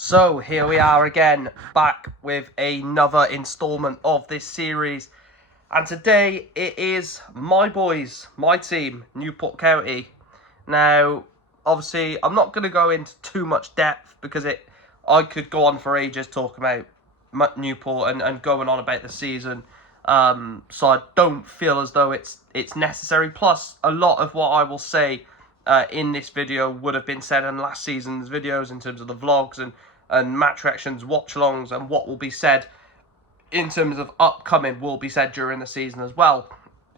So here we are again, back with another installment of this series. And today it is my boys, my team, Newport County. Now, obviously, I'm not going to go into too much depth because I could go on for ages talking about Newport and going on about the season. So I don't feel as though it's necessary. Plus, a lot of what I will say in this video would have been said in last season's videos in terms of the vlogs and match reactions, watch-alongs, and what will be said in terms of upcoming will be said during the season as well.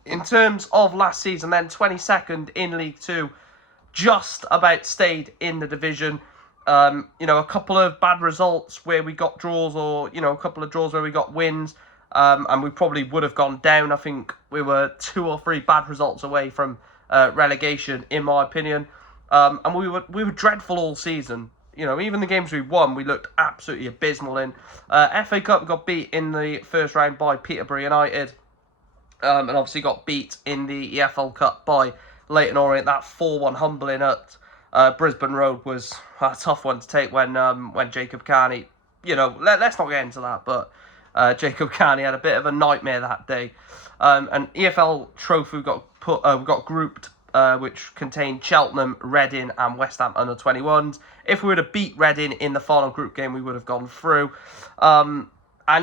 In terms of last season, then 22nd in League Two, just about stayed in the division. A couple of bad results where we got draws, or a couple of draws where we got wins, and we probably would have gone down. I think we were 2 or 3 bad results away from relegation, in my opinion, and we were dreadful all season. Even the games we won, we looked absolutely abysmal in. FA Cup got beat in the first round by Peterborough United, and obviously got beat in the EFL Cup by Leyton Orient. That 4-1 humbling at Brisbane Road was a tough one to take when Jacob Carney, let's not get into that, but Jacob Carney had a bit of a nightmare that day. And EFL Trophy got grouped, which contained Cheltenham, Reading and West Ham under-21s. If we were to beat Reading in the final group game, we would have gone through. And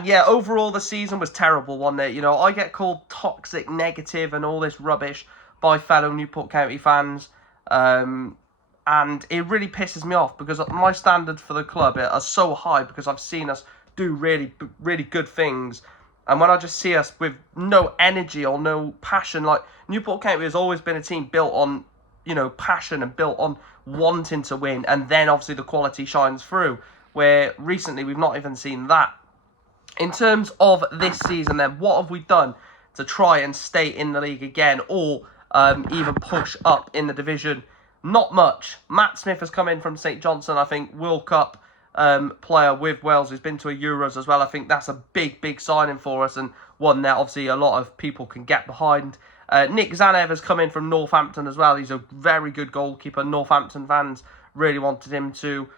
yeah, overall the season was terrible, wasn't it? I get called toxic, negative and all this rubbish by fellow Newport County fans. And it really pisses me off because my standards for the club are so high because I've seen us do really, really good things. And when I just see us with no energy or no passion, like Newport County has always been a team built on, passion and built on wanting to win. And then obviously the quality shines through, where recently we've not even seen that. In terms of this season then, what have we done to try and stay in the league again or even push up in the division? Not much. Matt Smith has come in from St Johnstone, I think, World Cup player with Wales, who's been to a Euros as well. I think that's a big signing for us, and one that obviously a lot of people can get behind. Nick Zanev has come in from Northampton as well. He's a very good goalkeeper. Northampton fans really wanted him to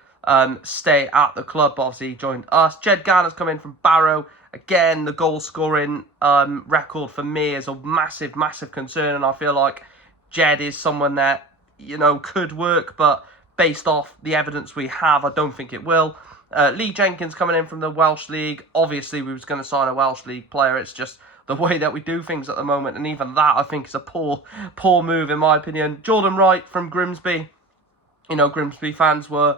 stay at the club, but obviously he joined us. Jed Garner's come in from Barrow. Again, the goal scoring record for me is a massive concern, and I feel like Jed is someone that could work, but based off the evidence we have, I don't think it will. Lee Jenkins coming in from the Welsh League. Obviously, we was going to sign a Welsh League player. It's just the way that we do things at the moment, and even that, I think, is a poor move, in my opinion. Jordan Wright from Grimsby. Grimsby fans were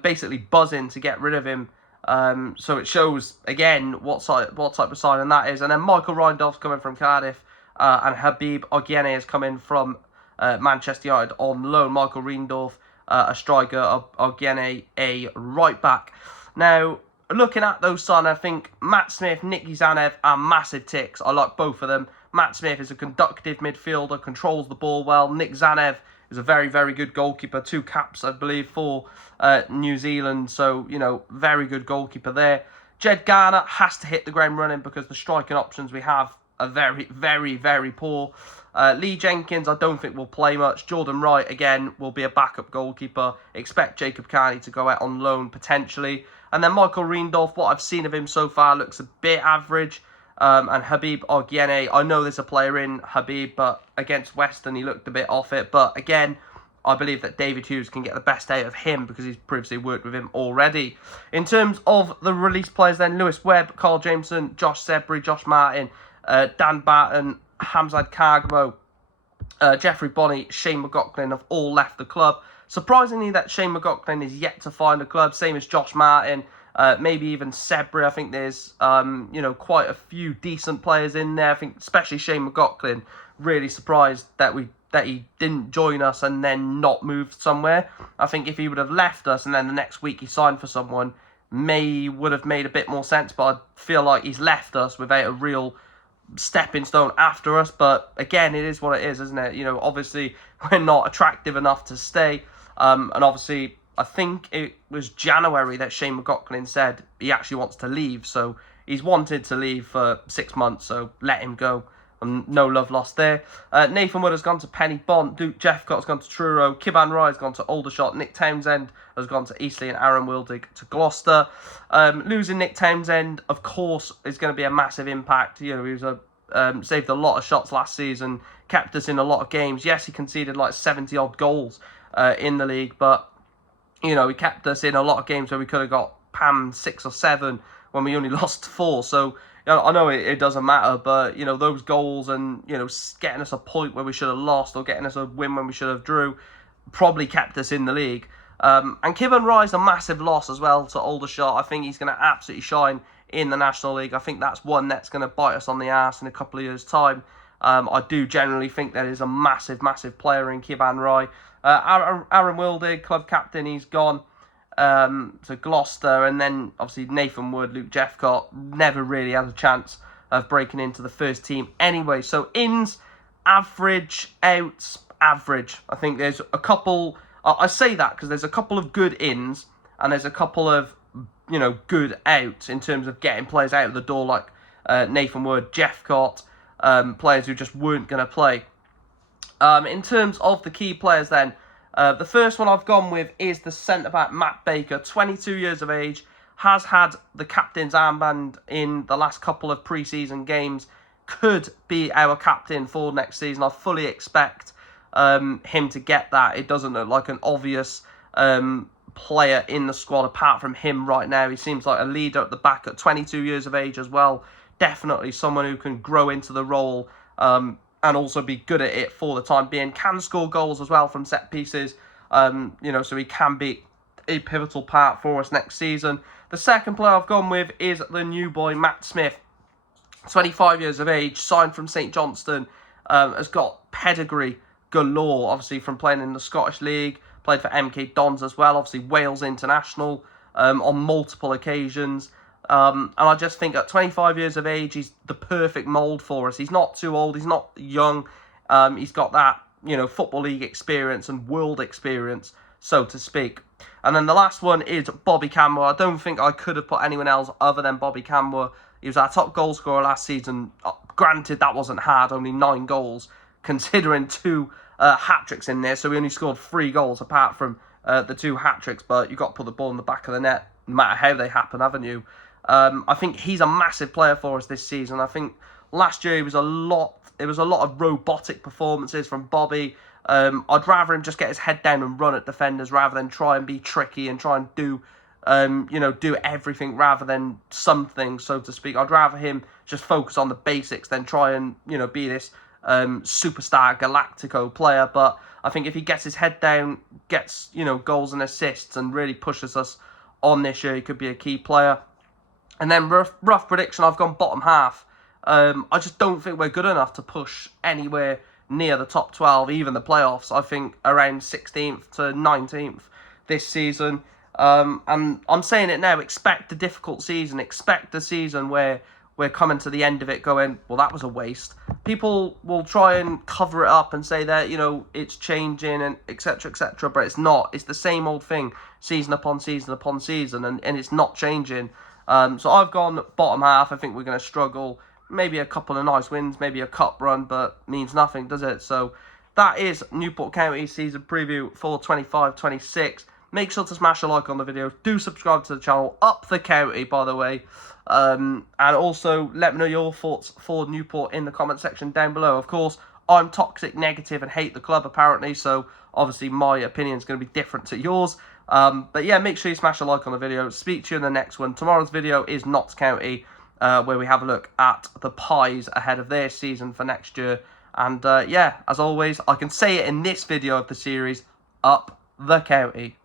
basically buzzing to get rid of him. So it shows, again, what type of signing that is. And then Michael Rindolph's coming from Cardiff, and Habib Ogiene has come in from Manchester United on loan. Michael Rindolph, a striker, Ogiene, a right back. Now, looking at those signings, I think Matt Smith, Nicky Zanev are massive ticks. I like both of them. Matt Smith is a conductive midfielder, controls the ball well. Nick Zanev is a very good goalkeeper. 2 caps, I believe, for New Zealand. So, very good goalkeeper there. Jed Garner has to hit the ground running because the striking options we have are very poor. Lee Jenkins, I don't think will play much. Jordan Wright, again, will be a backup goalkeeper. Expect Jacob Carney to go out on loan, potentially. And then Michael Rindolph, what I've seen of him so far, looks a bit average. And Habib Ogiene, I know there's a player in Habib, but against Western, he looked a bit off it. But again, I believe that David Hughes can get the best out of him because he's previously worked with him already. In terms of the release players then, Lewis Webb, Carl Jameson, Josh Sebry, Josh Martin, Dan Barton, Hamzad Kargamo, Jeffrey Bonney, Shane McLaughlin have all left the club. Surprisingly, that Shane McLaughlin is yet to find a club, same as Josh Martin, maybe even Sebry. I think there's quite a few decent players in there. I think especially Shane McLaughlin, really surprised that he didn't join us and then not moved somewhere. I think if he would have left us and then the next week he signed for someone, would have made a bit more sense, but I feel like he's left us without a real stepping stone after us. But again, it is what it is, isn't it? Obviously we're not attractive enough to stay, and obviously I think it was January that Shane McLaughlin said he actually wants to leave, so he's wanted to leave for 6 months, so let him go. No love lost there. Nathan Wood has gone to Penny Bont. Luke Jeffcott has gone to Truro. Kiban Rye has gone to Aldershot. Nick Townsend has gone to Eastleigh, and Aaron Wildig to Gloucester. Losing Nick Townsend, of course, is going to be a massive impact. You know, he was saved a lot of shots last season, kept us in a lot of games. Yes, he conceded like 70-odd goals in the league, but, you know, he kept us in a lot of games where we could have got pammed 6 or 7 when we only lost 4. So, I know it doesn't matter, but, you know, those goals and, you know, getting us a point where we should have lost or getting us a win when we should have drew probably kept us in the league. And Kiban Rye's a massive loss as well to Aldershot. I think he's going to absolutely shine in the National League. I think that's one that's going to bite us on the arse in a couple of years' time. I do generally think that is a massive, massive player in Kiban Rye. Aaron Wildig, club captain, he's gone to Gloucester, and then obviously Nathan Wood, Luke Jeffcott never really had a chance of breaking into the first team anyway. So ins, average, outs, average. I think there's a couple, I say that because there's a couple of good ins and there's a couple of, you know, good outs in terms of getting players out of the door like Nathan Wood, Jeffcott, players who just weren't going to play. In terms of the key players then, the first one I've gone with is the centre-back Matt Baker, 22 years of age, has had the captain's armband in the last couple of pre-season games, could be our captain for next season. I fully expect him to get that. It doesn't look like an obvious player in the squad apart from him right now. He seems like a leader at the back at 22 years of age as well. Definitely someone who can grow into the role and also be good at it for the time being. Can score goals as well from set pieces, you know, so he can be a pivotal part for us next season. The second player I've gone with is the new boy, Matt Smith, 25 years of age, signed from St Johnstone, has got pedigree galore, obviously from playing in the Scottish League, played for MK Dons as well, obviously Wales international on multiple occasions. And I just think at 25 years of age, he's the perfect mould for us. He's not too old. He's not young. He's got that, you know, Football League experience and world experience, so to speak. And then the last one is Bobby Camworth. I don't think I could have put anyone else other than Bobby Camworth. He was our top goal scorer last season. Granted, that wasn't hard, only 9 goals, considering 2 hat-tricks in there. So we only scored 3 goals apart from the 2 hat-tricks. But you've got to put the ball in the back of the net, no matter how they happen, haven't you? I think he's a massive player for us this season. I think last year there was a lot of robotic performances from Bobby. I'd rather him just get his head down and run at defenders rather than try and be tricky and try and do, you know, do everything rather than something, so to speak. I'd rather him just focus on the basics than try and, you know, be this superstar Galactico player. But I think if he gets his head down, gets, you know, goals and assists and really pushes us on this year, he could be a key player. And then rough prediction, I've gone bottom half. I just don't think we're good enough to push anywhere near the top 12, even the playoffs. I think around 16th to 19th this season. And I'm saying it now, expect a difficult season. Expect a season where we're coming to the end of it going, well, that was a waste. People will try and cover it up and say that, you know, it's changing and etc., etc., but it's not. It's the same old thing, season upon season upon season, and it's not changing. So I've gone bottom half. I think we're going to struggle. Maybe a couple of nice wins, maybe a cup run, but means nothing, does it? So that is Newport County season preview for 25-26. Make sure to smash a like on the video. Do subscribe to the channel. Up the county, by the way. And also let me know your thoughts for Newport in the comment section down below. Of course, I'm toxic, negative, and hate the club apparently. So obviously my opinion is going to be different to yours. But yeah, make sure you smash a like on the video. Speak to you in the next one. Tomorrow's video is Notts County, where we have a look at the Pies ahead of their season for next year. And yeah, as always, I can say it in this video of the series, up the county.